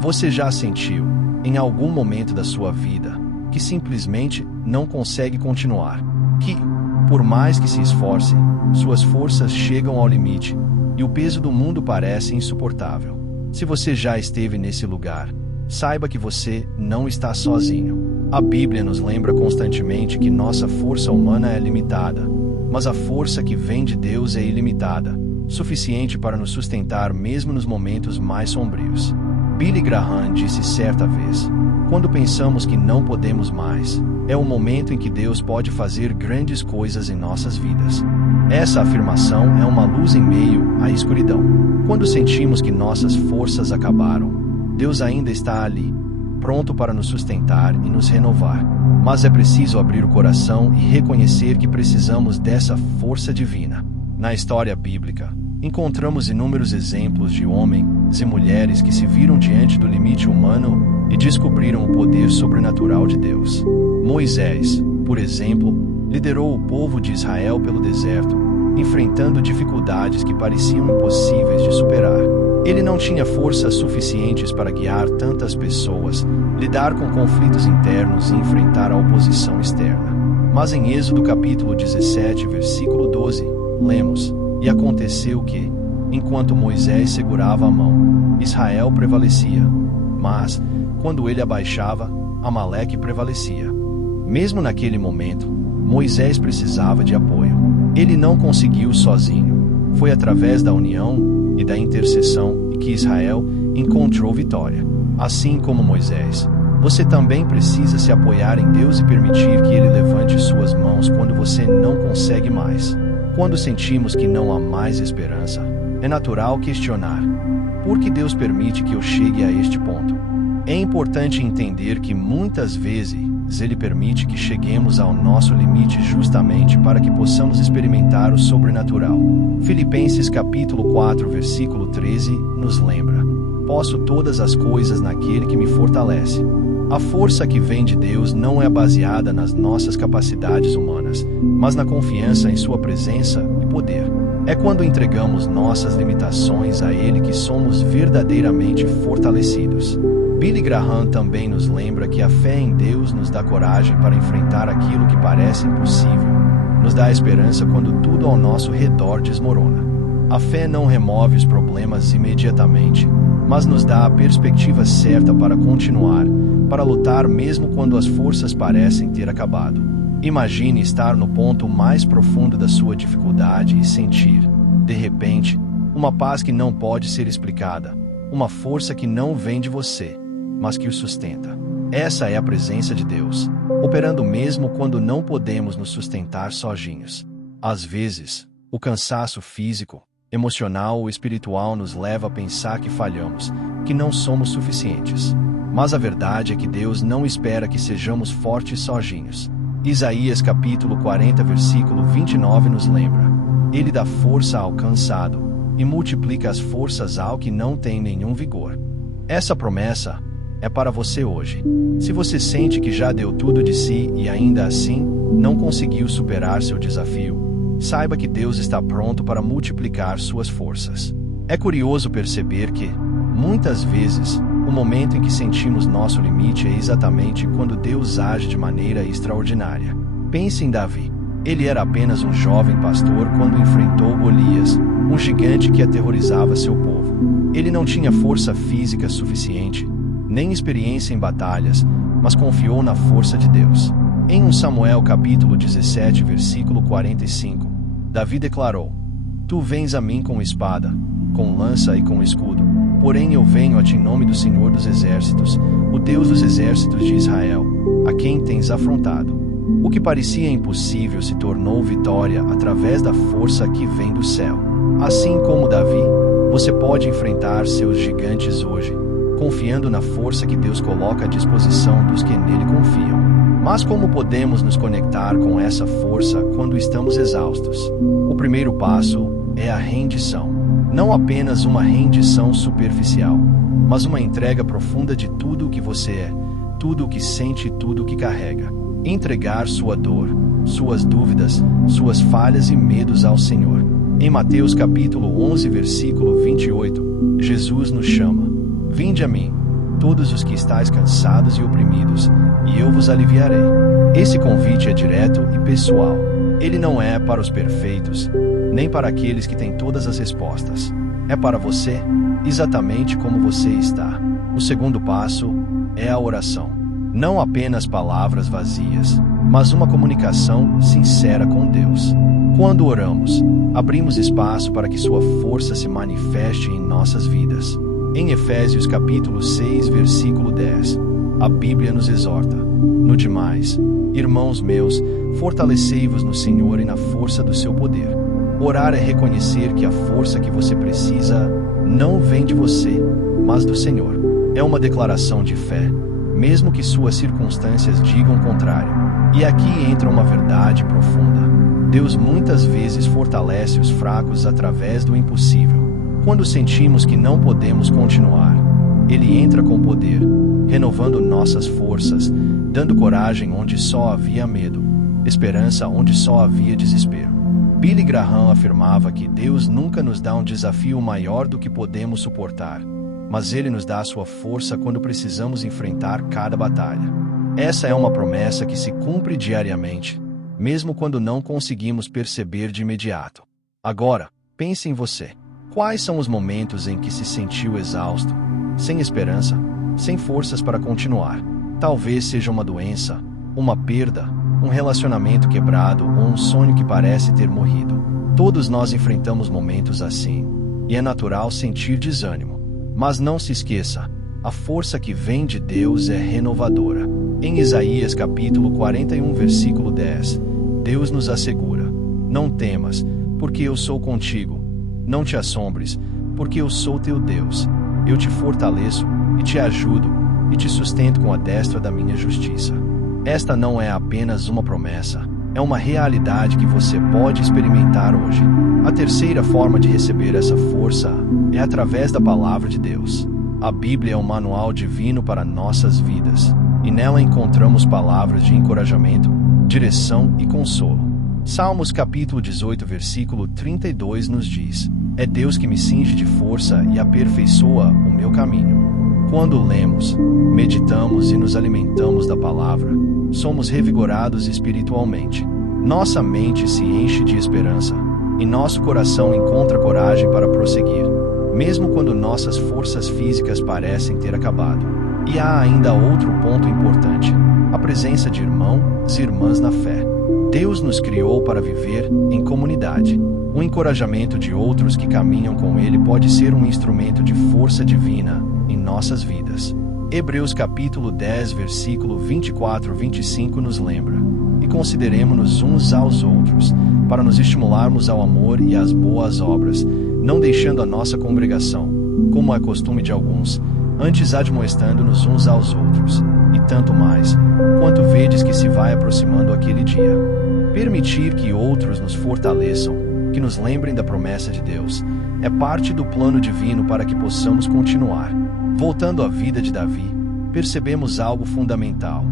Você já sentiu, em algum momento da sua vida, que simplesmente não consegue continuar? Que, por mais que se esforce, suas forças chegam ao limite e o peso do mundo parece insuportável? Se você já esteve nesse lugar, saiba que você não está sozinho. A Bíblia nos lembra constantemente que nossa força humana é limitada, mas a força que vem de Deus é ilimitada, suficiente para nos sustentar mesmo nos momentos mais sombrios. Billy Graham disse certa vez: quando pensamos que não podemos mais, é o momento em que Deus pode fazer grandes coisas em nossas vidas. Essa afirmação é uma luz em meio à escuridão. Quando sentimos que nossas forças acabaram, Deus ainda está ali, pronto para nos sustentar e nos renovar. Mas é preciso abrir o coração e reconhecer que precisamos dessa força divina. Na história bíblica, encontramos inúmeros exemplos de homens e mulheres que se viram diante do limite humano e descobriram o poder sobrenatural de Deus. Moisés, por exemplo, liderou o povo de Israel pelo deserto, enfrentando dificuldades que pareciam impossíveis de superar. Ele não tinha forças suficientes para guiar tantas pessoas, lidar com conflitos internos e enfrentar a oposição externa. Mas em Êxodo capítulo 17, versículo 12, lemos: e aconteceu que, enquanto Moisés segurava a mão, Israel prevalecia, mas, quando ele abaixava, Amaleque prevalecia. Mesmo naquele momento, Moisés precisava de apoio. Ele não conseguiu sozinho. Foi através da união e da intercessão que Israel encontrou vitória. Assim como Moisés, você também precisa se apoiar em Deus e permitir que Ele levante suas mãos quando você não consegue mais. Quando sentimos que não há mais esperança, é natural questionar: por que Deus permite que eu chegue a este ponto? É importante entender que muitas vezes Ele permite que cheguemos ao nosso limite justamente para que possamos experimentar o sobrenatural. Filipenses capítulo 4, versículo 13, nos lembra: posso todas as coisas naquele que me fortalece. A força que vem de Deus não é baseada nas nossas capacidades humanas, mas na confiança em Sua presença e poder. É quando entregamos nossas limitações a Ele que somos verdadeiramente fortalecidos. Billy Graham também nos lembra que a fé em Deus nos dá coragem para enfrentar aquilo que parece impossível, nos dá esperança quando tudo ao nosso redor desmorona. A fé não remove os problemas imediatamente, mas nos dá a perspectiva certa para continuar, para lutar mesmo quando as forças parecem ter acabado. Imagine estar no ponto mais profundo da sua dificuldade e sentir, de repente, uma paz que não pode ser explicada, uma força que não vem de você, mas que o sustenta. Essa é a presença de Deus, operando mesmo quando não podemos nos sustentar sozinhos. Às vezes, o cansaço físico, emocional ou espiritual nos leva a pensar que falhamos, que não somos suficientes. Mas a verdade é que Deus não espera que sejamos fortes sozinhos. Isaías capítulo 40, versículo 29 nos lembra: Ele dá força ao cansado e multiplica as forças ao que não tem nenhum vigor. Essa promessa é para você hoje. Se você sente que já deu tudo de si e ainda assim não conseguiu superar seu desafio, saiba que Deus está pronto para multiplicar suas forças. É curioso perceber que, muitas vezes, o momento em que sentimos nosso limite é exatamente quando Deus age de maneira extraordinária. Pense em Davi. Ele era apenas um jovem pastor quando enfrentou Golias, um gigante que aterrorizava seu povo. Ele não tinha força física suficiente, nem experiência em batalhas, mas confiou na força de Deus. Em 1 Samuel capítulo 17, versículo 45, Davi declarou: Tu vens a mim com espada, com lança e com escudo, porém eu venho a ti em nome do Senhor dos Exércitos, o Deus dos exércitos de Israel, a quem tens afrontado. O que parecia impossível se tornou vitória através da força que vem do céu. Assim como Davi, você pode enfrentar seus gigantes hoje, confiando na força que Deus coloca à disposição dos que nele confiam. Mas como podemos nos conectar com essa força quando estamos exaustos? O primeiro passo é a rendição. Não apenas uma rendição superficial, mas uma entrega profunda de tudo o que você é, tudo o que sente e tudo o que carrega. Entregar sua dor, suas dúvidas, suas falhas e medos ao Senhor. Em Mateus capítulo 11, versículo 28, Jesus nos chama: Vinde a mim, todos os que estáis cansados e oprimidos, e eu vos aliviarei. Esse convite é direto e pessoal. Ele não é para os perfeitos, nem para aqueles que têm todas as respostas. É para você, exatamente como você está. O segundo passo é a oração. Não apenas palavras vazias, mas uma comunicação sincera com Deus. Quando oramos, abrimos espaço para que sua força se manifeste em nossas vidas. Em Efésios capítulo 6, versículo 10, a Bíblia nos exorta: no demais, irmãos meus, fortalecei-vos no Senhor e na força do seu poder. Orar é reconhecer que a força que você precisa não vem de você, mas do Senhor. É uma declaração de fé, mesmo que suas circunstâncias digam o contrário. E aqui entra uma verdade profunda. Deus muitas vezes fortalece os fracos através do impossível. Quando sentimos que não podemos continuar, Ele entra com poder, renovando nossas forças, dando coragem onde só havia medo, esperança onde só havia desespero. Billy Graham afirmava que Deus nunca nos dá um desafio maior do que podemos suportar, mas Ele nos dá a sua força quando precisamos enfrentar cada batalha. Essa é uma promessa que se cumpre diariamente, mesmo quando não conseguimos perceber de imediato. Agora, pense em você. Quais são os momentos em que se sentiu exausto, sem esperança, sem forças para continuar? Talvez seja uma doença, uma perda, um relacionamento quebrado ou um sonho que parece ter morrido. Todos nós enfrentamos momentos assim, e é natural sentir desânimo. Mas não se esqueça, a força que vem de Deus é renovadora. Em Isaías capítulo 41, versículo 10, Deus nos assegura: não temas, porque eu sou contigo. Não te assombres, porque eu sou teu Deus. Eu te fortaleço, e te ajudo, e te sustento com a destra da minha justiça. Esta não é apenas uma promessa, é uma realidade que você pode experimentar hoje. A terceira forma de receber essa força é através da palavra de Deus. A Bíblia é um manual divino para nossas vidas, e nela encontramos palavras de encorajamento, direção e consolo. Salmos capítulo 18, versículo 32 nos diz: é Deus que me cinge de força e aperfeiçoa o meu caminho. Quando lemos, meditamos e nos alimentamos da palavra, somos revigorados espiritualmente. Nossa mente se enche de esperança, e nosso coração encontra coragem para prosseguir, mesmo quando nossas forças físicas parecem ter acabado. E há ainda outro ponto importante: a presença de irmãos e irmãs na fé. Deus nos criou para viver em comunidade. O encorajamento de outros que caminham com Ele pode ser um instrumento de força divina em nossas vidas. Hebreus capítulo 10, versículo 24-25 nos lembra: e consideremo-nos uns aos outros, para nos estimularmos ao amor e às boas obras, não deixando a nossa congregação, como é costume de alguns, antes admoestando-nos uns aos outros, e tanto mais, quanto vedes que se vai aproximando aquele dia. Permitir que outros nos fortaleçam, que nos lembrem da promessa de Deus, é parte do plano divino para que possamos continuar. Voltando à vida de Davi, percebemos algo fundamental.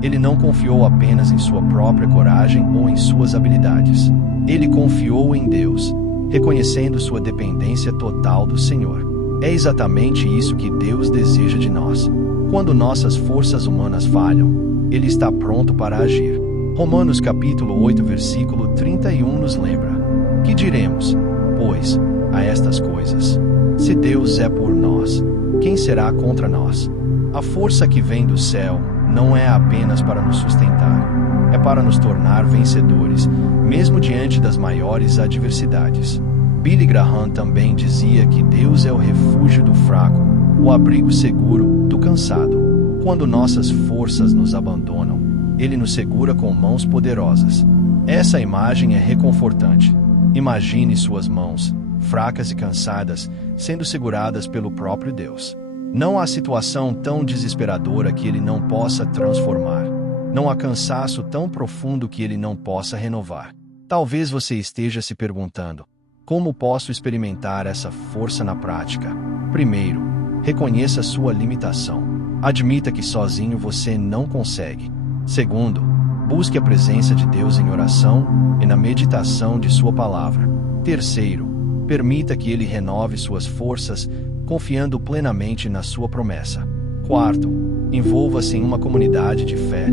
Ele não confiou apenas em sua própria coragem ou em suas habilidades. Ele confiou em Deus, reconhecendo sua dependência total do Senhor. É exatamente isso que Deus deseja de nós. Quando nossas forças humanas falham, Ele está pronto para agir. Romanos capítulo 8, versículo 31 nos lembra: que diremos, pois, a estas coisas? Se Deus é por nós, quem será contra nós? A força que vem do céu não é apenas para nos sustentar, é para nos tornar vencedores, mesmo diante das maiores adversidades. Billy Graham também dizia que Deus é o refúgio do fraco, o abrigo seguro do cansado. Quando nossas forças nos abandonam, Ele nos segura com mãos poderosas. Essa imagem é reconfortante. Imagine suas mãos, fracas e cansadas, sendo seguradas pelo próprio Deus. Não há situação tão desesperadora que Ele não possa transformar. Não há cansaço tão profundo que Ele não possa renovar. Talvez você esteja se perguntando: como posso experimentar essa força na prática? Primeiro, reconheça sua limitação. Admita que sozinho você não consegue. Segundo, busque a presença de Deus em oração e na meditação de sua palavra. Terceiro, permita que Ele renove suas forças, confiando plenamente na sua promessa. Quarto, envolva-se em uma comunidade de fé,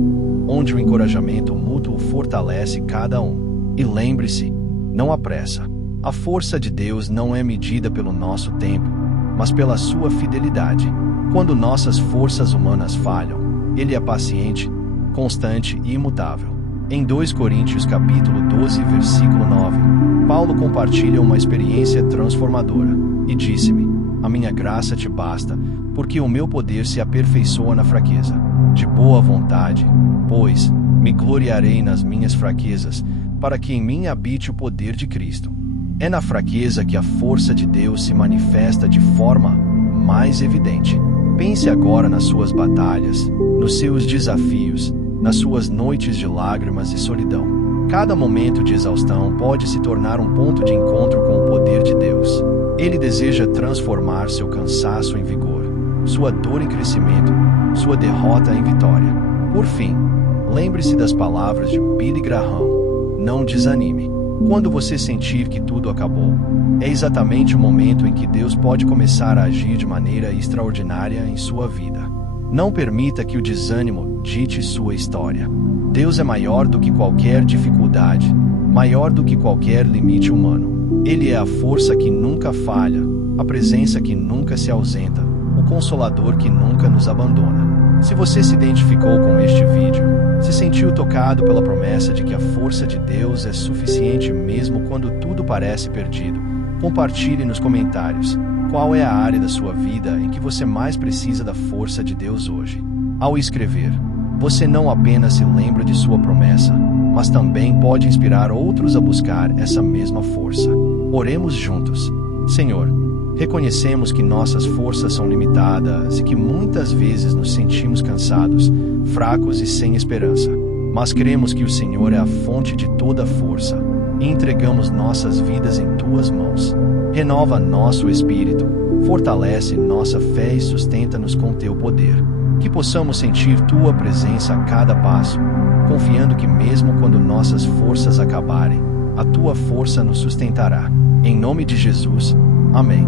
onde o encorajamento mútuo fortalece cada um. E lembre-se, não há pressa. A força de Deus não é medida pelo nosso tempo, mas pela sua fidelidade. Quando nossas forças humanas falham, Ele é paciente, constante e imutável. Em 2 Coríntios capítulo 12, versículo 9, Paulo compartilha uma experiência transformadora, e disse-me: a minha graça te basta, porque o meu poder se aperfeiçoa na fraqueza. De boa vontade, pois, me gloriarei nas minhas fraquezas, para que em mim habite o poder de Cristo. É na fraqueza que a força de Deus se manifesta de forma mais evidente. Pense agora nas suas batalhas, nos seus desafios, nas suas noites de lágrimas e solidão. Cada momento de exaustão pode se tornar um ponto de encontro com o poder de Deus. Ele deseja transformar seu cansaço em vigor, sua dor em crescimento, sua derrota em vitória. Por fim, lembre-se das palavras de Billy Graham: não desanime. Quando você sentir que tudo acabou, é exatamente o momento em que Deus pode começar a agir de maneira extraordinária em sua vida. Não permita que o desânimo dite sua história. Deus é maior do que qualquer dificuldade, maior do que qualquer limite humano. Ele é a força que nunca falha, a presença que nunca se ausenta, o consolador que nunca nos abandona. Se você se identificou com este vídeo, se sentiu tocado pela promessa de que a força de Deus é suficiente mesmo quando tudo parece perdido, compartilhe nos comentários qual é a área da sua vida em que você mais precisa da força de Deus hoje. Ao escrever, você não apenas se lembra de sua promessa, mas também pode inspirar outros a buscar essa mesma força. Oremos juntos. Senhor, reconhecemos que nossas forças são limitadas e que muitas vezes nos sentimos cansados, fracos e sem esperança. Mas cremos que o Senhor é a fonte de toda força e entregamos nossas vidas em Tuas mãos. Renova nosso espírito, fortalece nossa fé e sustenta-nos com Teu poder. Que possamos sentir Tua presença a cada passo, confiando que mesmo quando nossas forças acabarem, a Tua força nos sustentará. Em nome de Jesus, amém.